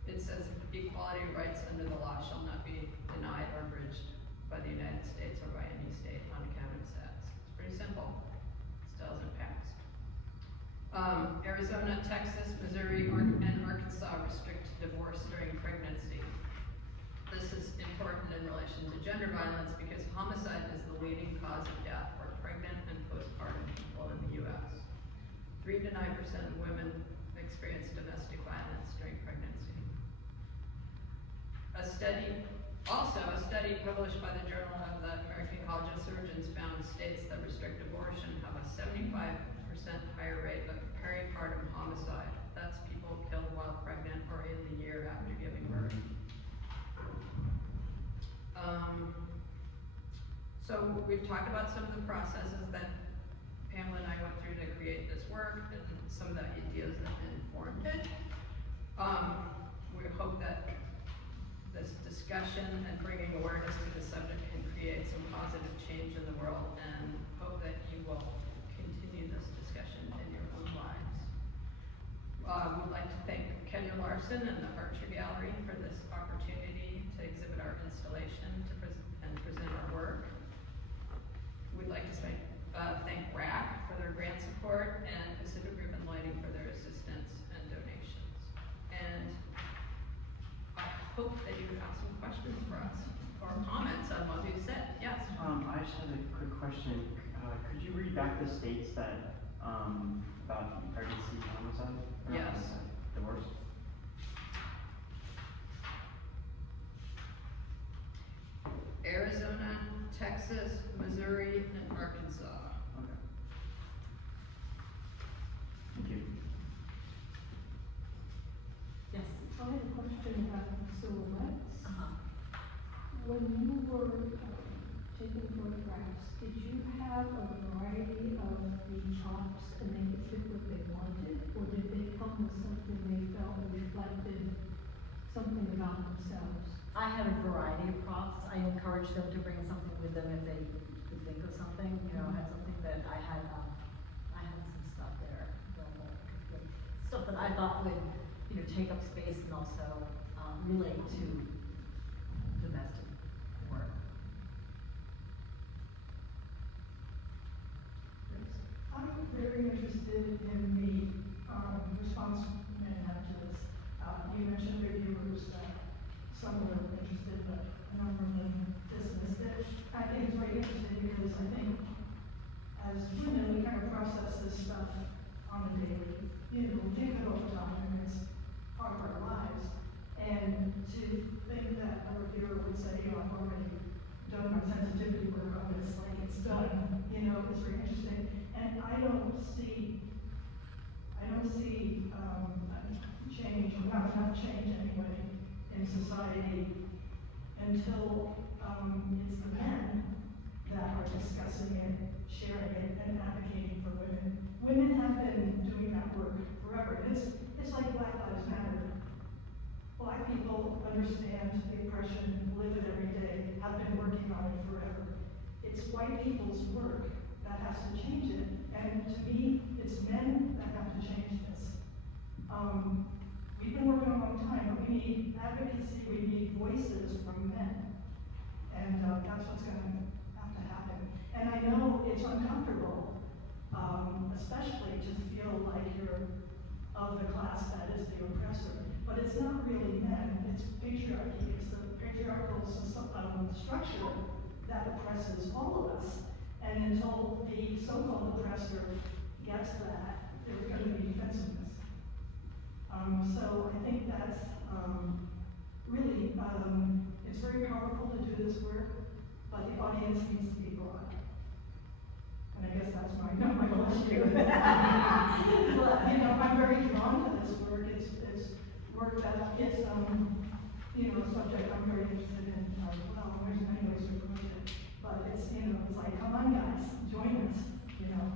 It says equality of rights under the law shall not be denied or abridged by the United States or by any state on account of sex. It's pretty simple. It still hasn't passed. Arizona, Texas, Missouri, and Arkansas restrict divorce during pregnancy. This is important in relation to gender violence because homicide is the leading cause of death for pregnant and postpartum people in the U.S. 3 to 9% of women experience domestic violence during pregnancy. A study published by the Journal of the American College of Surgeons found states that restrict abortion have a 75% higher rate of peripartum homicide. That's people killed while pregnant or in the year after giving birth. we've talked about some of the processes that Pamela and I went through to create this work and some of the ideas that informed it. We hope that this discussion and bringing awareness to the subject can create some positive change in the world, and hope that you will continue this discussion in your own lives. We'd like to thank Kenya Larson and the Archer Gallery for this opportunity to exhibit our installation and present our work. We'd like to thank RAC for their grant support and Pacific Ribbon Lighting for their assistance and donations. And I hope that you have some questions for us or comments on what we've said. Yes? I just had a quick question. Could you read back the states that about pregnancy and homicide? Yes. Divorce? Arizona, Texas, Missouri, and Arkansas. Okay. Thank you. Yes. I had a question about silhouettes. When you were taking photographs, did you have a variety of the props and they could fit what they wanted? Or did they come with something they felt reflected something about themselves? I had a variety of props. I encouraged them to bring something with them if they could think of something, you know, had something that I had some stuff there, stuff that I thought would, you know, take up space and also, relate to domestic work. I'm very interested in the response men have to this. You mentioned reviewers that some were interested, but a number of them dismissed it. I think it's very interesting because I think as women, we kind of process this stuff on a daily, you know, we think of it all the time, and it's part of our lives. And to think that a reviewer would say, you know, I've already done my sensitivity work on this, like it's done, you know, is very interesting. And I don't see change, or not enough change anyway, in society until it's the men that are discussing it, sharing it, and advocating for women. Women have been doing that work forever. It's like Black Lives Matter. Black people understand the oppression, live it every day, have been working on it forever. It's white people's work that has to change it, and to me, it's men that have to change this. We've been working a long time, but we need advocacy, we need voices from men, and that's what's going to have to happen. And I know it's uncomfortable, especially to feel like you're of the class that is the oppressor, but it's not really men, it's patriarchy, it's the patriarchal structure that oppresses all of us. And until the so-called oppressor gets that, there's going to be defensiveness. So I think that's really, it's very powerful to do this work, but the audience needs to be broad. And I guess that's my question. But, you know, I'm very drawn to this work. It's work that is, you know, a subject I'm very interested in as well. There's many ways to approach it. But it's, you know, it's like, come on guys, join us, you know,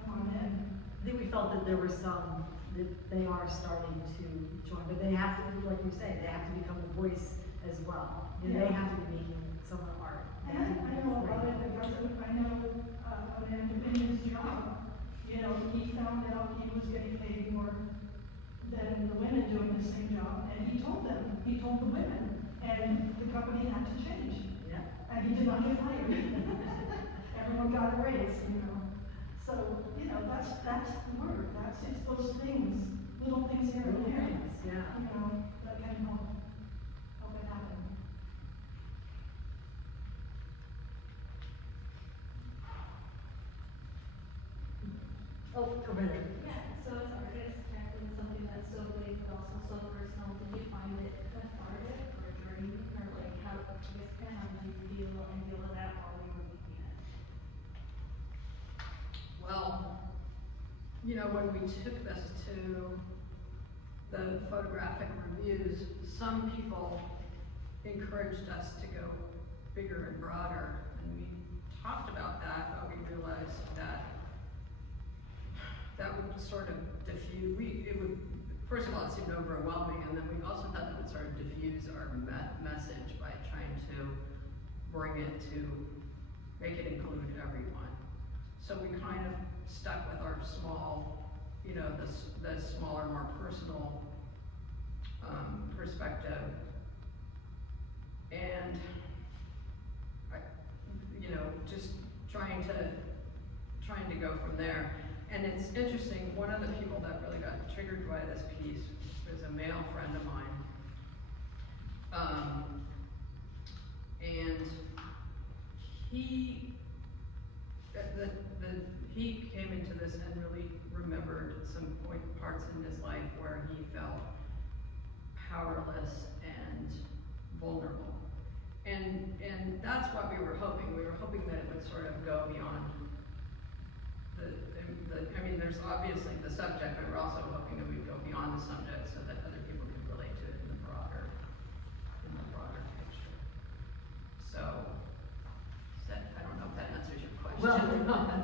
come on in. I think we felt that there were some that they are starting to join, but they have to, like you say, they have to become a voice as well. You know, They have to be making some of the art. And I know about it, because I know a man who in his job, you know, he found out he was getting paid more than the women doing the same job, and he told the women, and the company had to change. Yeah. And he did not get fired. Everyone got a raise, you know. So, you know, that's the work. It's those things, little things here and there, Yeah. you know, that can help it happen. Oh, over there. Yeah, so as artists, tackling something that's so big but also so personal, did you find it cathartic or draining, or like how did you feel and deal with that while you were making it? Well, you know, when we took this to the photographic reviews, some people encouraged us to go bigger and broader, and we talked about that, but we realized that that would sort of diffuse, it would, first of all, it seemed overwhelming, and then we also thought that would sort of diffuse our message by trying to bring it to, make it include everyone. So we kind of stuck with our small, you know, the smaller, more personal perspective. And, you know, just trying to go from there. And it's interesting, one of the people that really got triggered by this piece was a male friend of mine. And he, he came into this and really remembered some parts in his life where he felt powerless and vulnerable. And that's what we were hoping. We were hoping that it would sort of go beyond I mean, there's obviously the subject, but we're also hoping that we'd go beyond the subject so that other people could relate to it in the broader picture. So, I don't know if that answers your question. Well,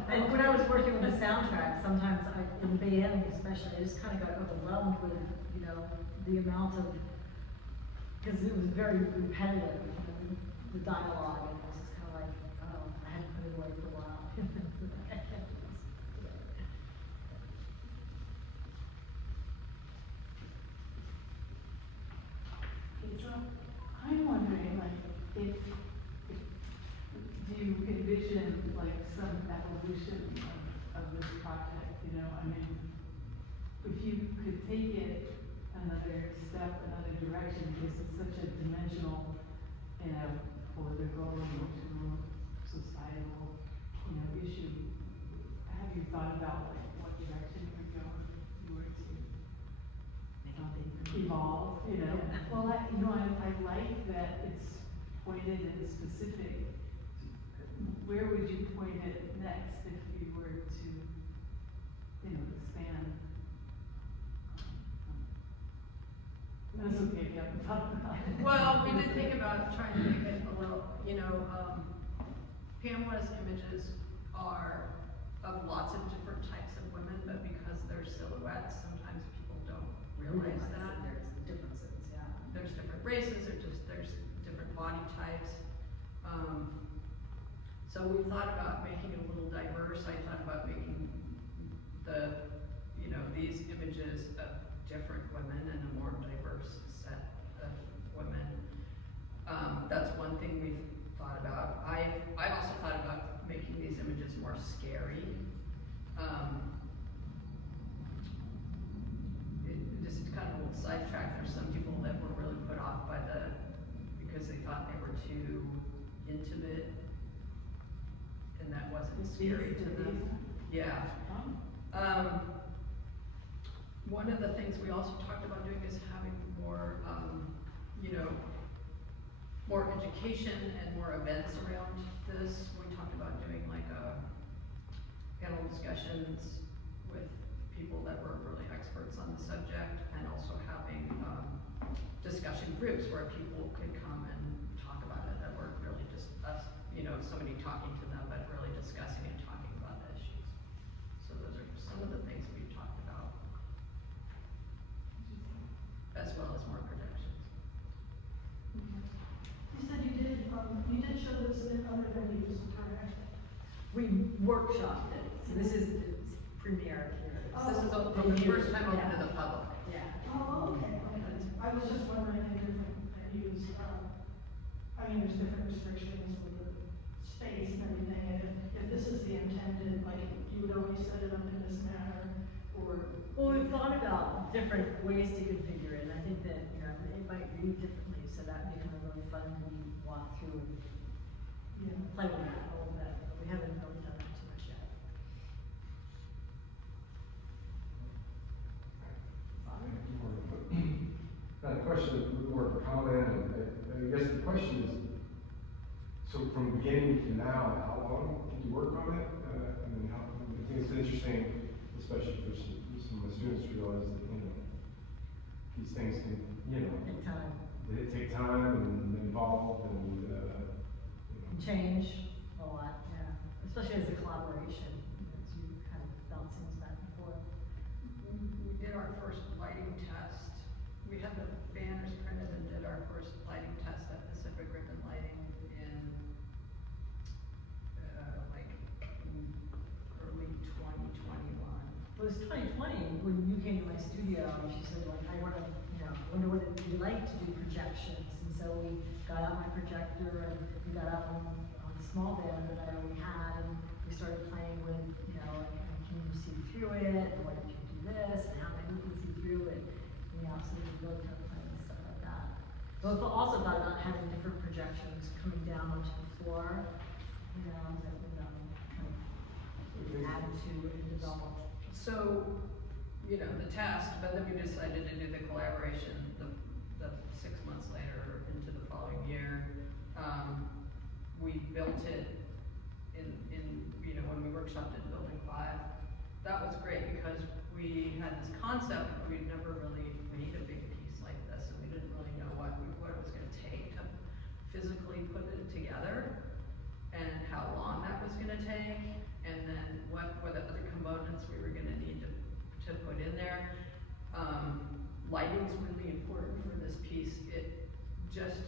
and when I was working with the soundtrack, sometimes in the Bay Area especially, I just kind of got overwhelmed with, you know, the amount of, because it was very repetitive, you know, the dialogue, and it was just kind of like, oh, I hadn't put it away for a while. So I'm wondering, like, if do you envision like some evolution of this project? You know, I mean, if you could take it another step, another direction, because it's such a dimensional, you know, political, emotional, societal, you know, issue. Have you thought about like what direction you would go if you were to evolve, you know? Yeah. Well, I like that it's pointed and specific. Where would you point it next if you were to, you know, expand? That's okay if you haven't thought about it. Well, we did think about trying to make it a little, you know, Pamela's images are of lots of different types of women, but because they're silhouettes, sometimes people don't realize that. There's differences, yeah. There's different races, there's different body types. So we thought about making it a little diverse. I thought about making these images of different women and a more diverse set of women. That's one thing we've thought about. I've also thought about making these images more scary. Just kind of a little sidetrack, there's some people that were really put off by because they thought they were too intimate, and that wasn't scary to them. Yeah. One of the things we also talked about doing is having more, more education and more events around this. We talked about doing like panel discussions with people that were really experts on the subject, and also having discussion groups where people could come and talk about it, that weren't really just us, somebody talking to them, but really discussing and talking about the issues. So those are some of the things we talked about, as well as more projections. You said you did show this in other venues, correct? We workshopped it, so this is its premiere here. This is the first time open to the public. Yeah. Oh, okay. I was just wondering in different venues, there's different restrictions with the space and everything, and if this is the intended, like, you would always set it up in this manner, or. Well, we've thought about different ways to configure it, and I think that, it might read differently, so that'd be kind of really fun to walk through and play with that a little bit, but we haven't really done that too much yet. Not a question, more of a comment, and I guess the question is, so from beginning to now, how long did you work on it? I think it's interesting, especially for some of the students, to realize that, these things can, Take time. they take time and evolve and, And change a lot, yeah. especially as a collaboration, as you kind of bouncing back and forth. We did our first lighting test. We had the banners printed and did our first lighting test at Pacific Ribbon Lighting in, early 2021. It was 2020 when you came to my studio and she said, like, I want to, wonder what it'd be like to do projections. And so we got out my projector and we got out on the small band that I already had and we started playing with, like, can you see through it? And what if you do this? And how many can see through it? So we really kind of playing with stuff like that. But we also thought about having different projections coming down onto the floor, that would kind of add to and develop. So, the test, but then we decided to do the collaboration the 6 months later into the following year. We built it in when we workshopped in Building 5. That was great because we had this concept, but we'd never really made a big piece like this, and we didn't really know what it was going to take to physically put it together, and how long that was going to take, and then what other components we were going to need to put in there. Lighting's really important for this piece. It just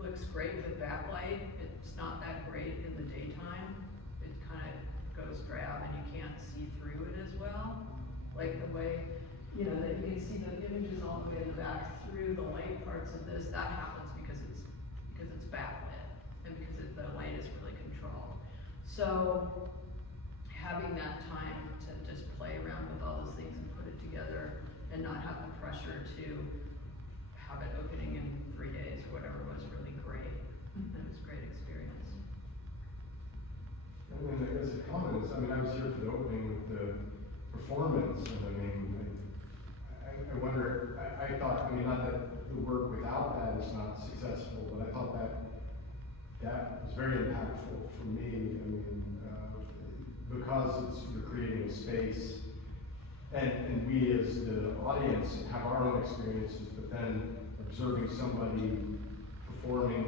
looks great with backlight. It's not that great in the daytime. It kind of goes drab and you can't see through it as well. Like the way, that you can see the images all the way in the back through the light parts of this, that happens because it's backlit and because the light is really controlled. So having that time to just play around with all those things and put it together and not have the pressure to have it opening in 3 days or whatever was really great. And it was a great experience. And then as a comment is, I was here for the opening with the performance, and I wonder, I thought, not that the work without that is not successful, but I thought that was very impactful for me. Because you're creating a space, and we as the audience have our own experiences, but then observing somebody performing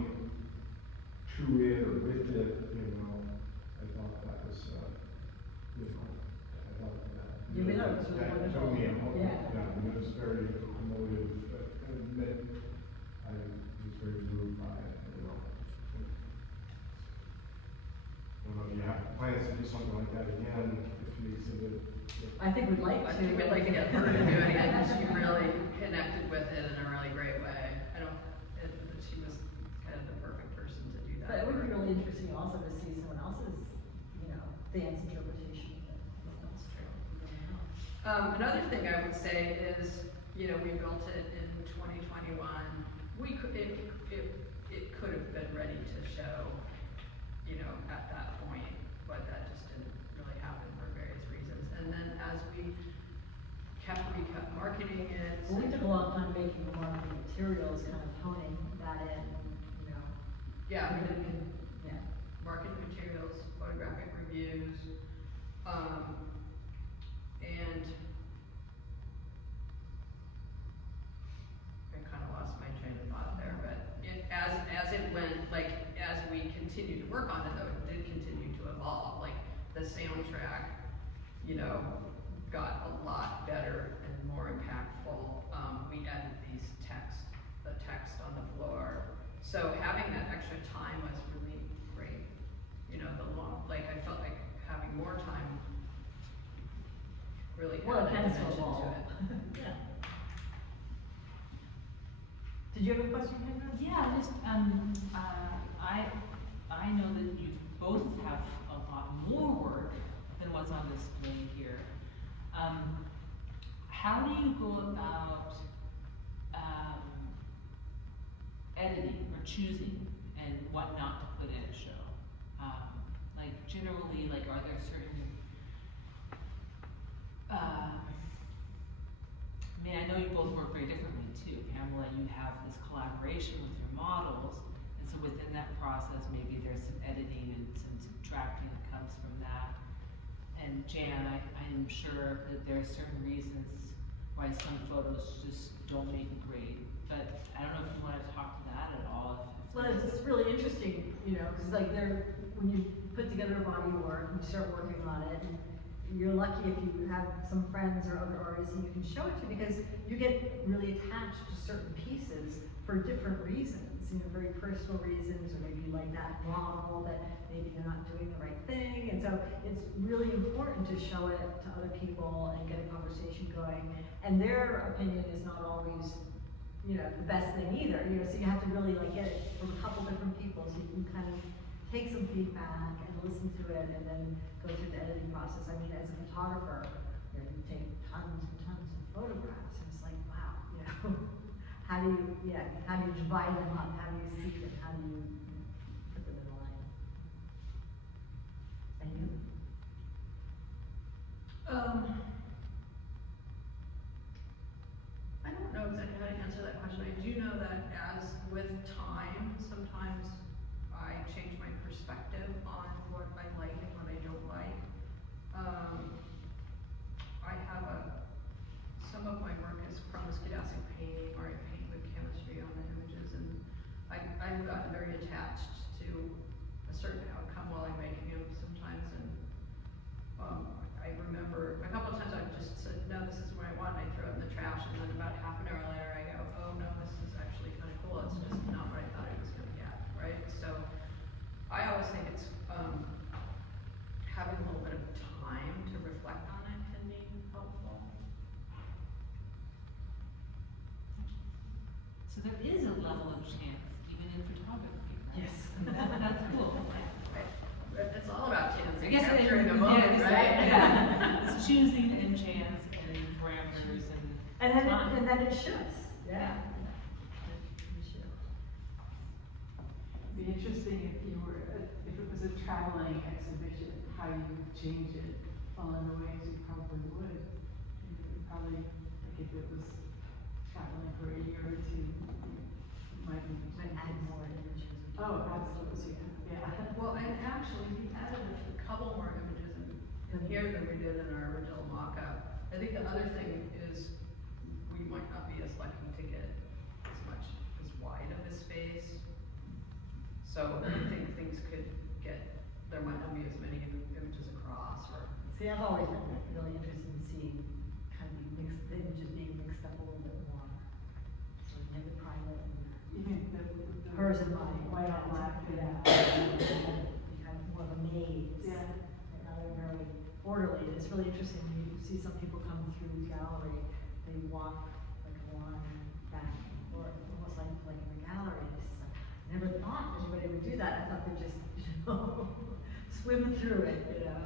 to it or with it, I thought that was, I thought that. You know, it was really that told me, yeah. It was very emotive, and that I was very moved by it, I don't know if you have plans to do something like that again, if you exhibit. I think we'd like to. I think we'd like to get her to do it again, because she really connected with it in a really great way. She was kind of the perfect person to do that. But it would be really interesting also to see someone else's, dance interpretation of it. That's true. Another thing I would say is, we built it in 2021. It could have been ready to show, at that point, but that just didn't really happen for various reasons. And then as we kept marketing it. Well, we took a long time making the marketing materials, kind of honing that in, Yeah, we did Yeah. marketing materials, photographic reviews, and I kind of lost my train of thought there, but as it went, as we continued to work on it, though, it did continue to evolve. Like the soundtrack, got a lot better and more impactful. We added the text on the floor. So having that extra time was really great. I felt like having more time really added dimension to it. Yeah. Did you have a question, Kendra? Yeah, just, I know that you both have a lot more work than what's on display here. How do you go about editing or choosing and what not to put in a show? Generally, are there certain, I know you both work very differently too. Pamela, you have this collaboration with your models, and so within that process, maybe there's some editing and some subtracting that comes from that. And Jan, I am sure that there are certain reasons why some photos just don't make a grade, but I don't know if you want to talk to that at all, if Well, it's really interesting, you know, because like when you put together a body of work and you start working on it, and you're lucky if you have some friends or other artists and you can show it to, because you get really attached to certain pieces for different reasons, you know, very personal reasons, or maybe you like that model that maybe they're not doing the right thing, and so it's really important to show it to other people and get a conversation going, and their opinion is not always, you know, the best thing either, you know, so you have to really like get it from a couple different people, so you can kind of take some feedback and listen to it and then go through the editing process. I mean, as a photographer, you know, you take tons and tons of photographs, and it's like, wow, you know, how do you divide them up? How do you see them? How do you put them in line? And you? I don't know exactly how to answer that question. I do know that as with time, sometimes I change my perspective on what I like and what I don't like. I have some of my work is chromoskedastic painting, where I paint with chemistry on the images, and I've gotten very attached to a certain outcome while I'm making them sometimes, and I remember a couple of times I've just said, no, this is what I want, and I throw it in the trash, and then about half an hour later I go, oh no, this is actually kind of cool, it's just not what I thought I was going to get, right? So I always think it's having a little bit of time to reflect on it can be helpful. So there is a level of chance, even in photography. Yes. That's cool. Right. It's all about chance. I guess capturing the moment, right? Yeah. It's choosing and chance and parameters and time. And then it shifts. Yeah. It shifts. It'd be interesting if if it was a traveling exhibition, how you would change it. Well, in the ways you probably would. You would probably, like if it was traveling for a year or two, it might be. Might add more images. Oh, absolutely, yeah. Well, and actually, we added a couple more images in here than we did in our original mock-up. I think the other thing is we might not be as lucky to get as wide of a space. So I think things could there might not be as many images across, or. See, I've always been really interested in seeing kind of the images being mixed up a little bit more. So make it private. Even the Hers and mine. white on black. Yeah. You have more of a maze. Yeah. And now they're very orderly. It's really interesting when you see some people come through the gallery, they walk like a line back and forth, almost like in the gallery. And it's just like, I never thought anybody would do that. I thought they'd just, you know, swim through it, you know.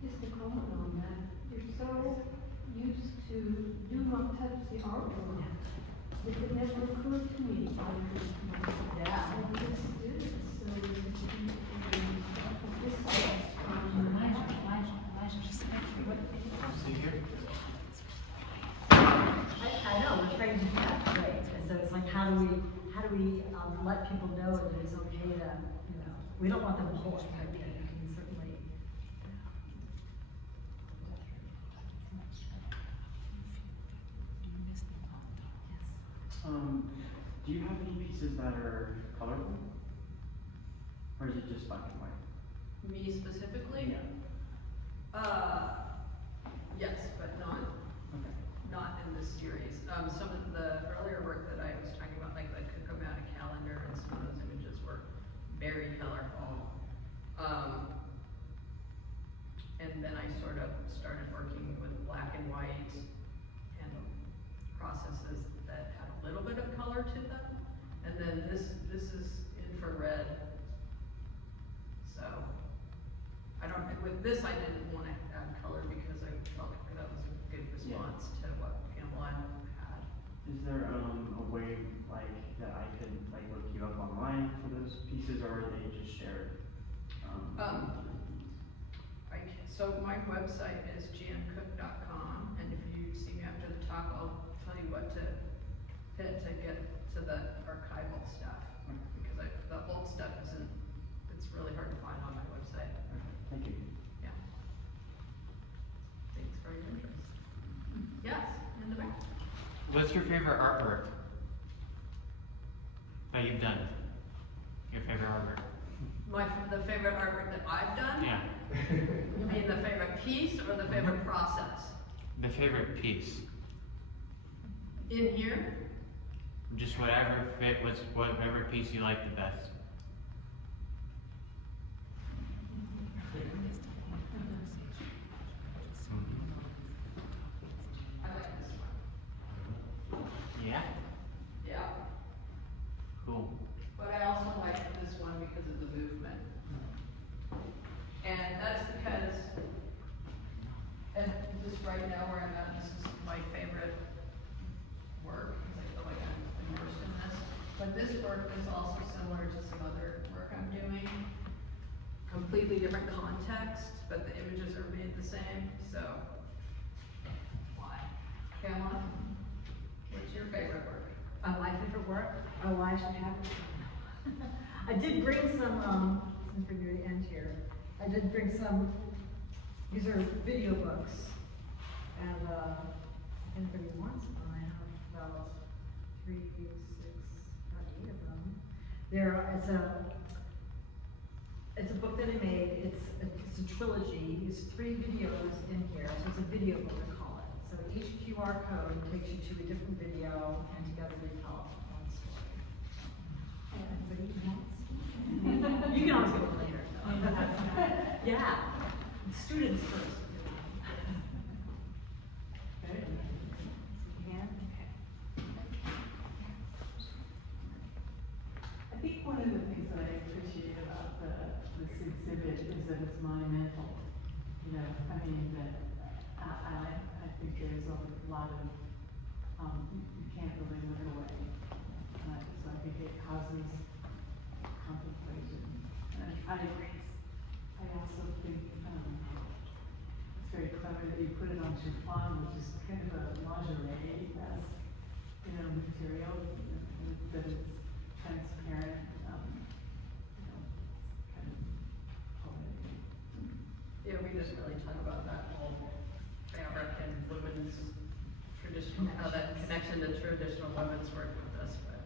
Just to comment on that, you're so used to do not touch the artwork, that it never occurred to me why this Yeah. this is so I know, we're trained to do that, right? And so it's like, how do we let people know that it's okay to, you know, we don't want them to hold it, but you can certainly. Do you have any pieces that are colorful? Or is it just black and white? Me specifically? Yes, but not in this series. Some of the earlier work that I was talking about, like the Kukumata calendar, and some of those images were very colorful. And then I sort of started working with black and white and processes that had a little bit of color to them. And then this is infrared. So with this I didn't want to add color because I felt like that was a good response to what Pamela had. Is there a way like that I could like look you up online for those pieces, or are they just shared? So my website is jancook.com, and if you see me after the talk, I'll tell you what to hit to get to the archival stuff, because the old stuff it's really hard to find on my website. Okay, thank you. Yeah. Thanks for your interest. Yes, in the back. What's your favorite artwork? you've done. Your favorite artwork. The favorite artwork that I've done? Yeah. You mean the favorite piece or the favorite process? The favorite piece. In here? Just whatever whatever piece you like the best. I like this one. Yeah? Yeah. Cool. But I also like this one because of the movement. And that's because, and just right now where I'm at, this is my favorite work, because I feel like I'm immersed in this. But this work is also similar to some other work I'm doing. Completely different context, but the images are made the same, so. Why? Pamela, what's your favorite work? My favorite work? Oh, I should have it. I did bring some, since we're near the end here, I did bring some, these are video books. And, if anybody wants one, I have about 3, 6, about 8 of them. It's a book that I made, it's a trilogy, it's 3 videos in here, so it's a video book, I call it. So each QR code takes you to a different video, and together they tell one story. Everybody wants? You can always go later. Yeah, students first. Okay. Yeah, okay. I think one of the things that I appreciate about this exhibit is that it's monumental. You know, I mean, that I think there's a lot of, you can't really live away. So I think it causes contemplation. And I also think, it's very clever that you put it on chiffon, which is kind of a lingerie-esque, material, that it's transparent, kind of poetic. Yeah, we didn't really talk about that whole fabric and women's traditional, how that connection to traditional women's work with us, but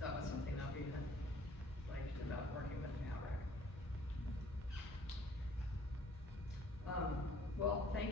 that was something that we had liked about working with fabric. Well, thank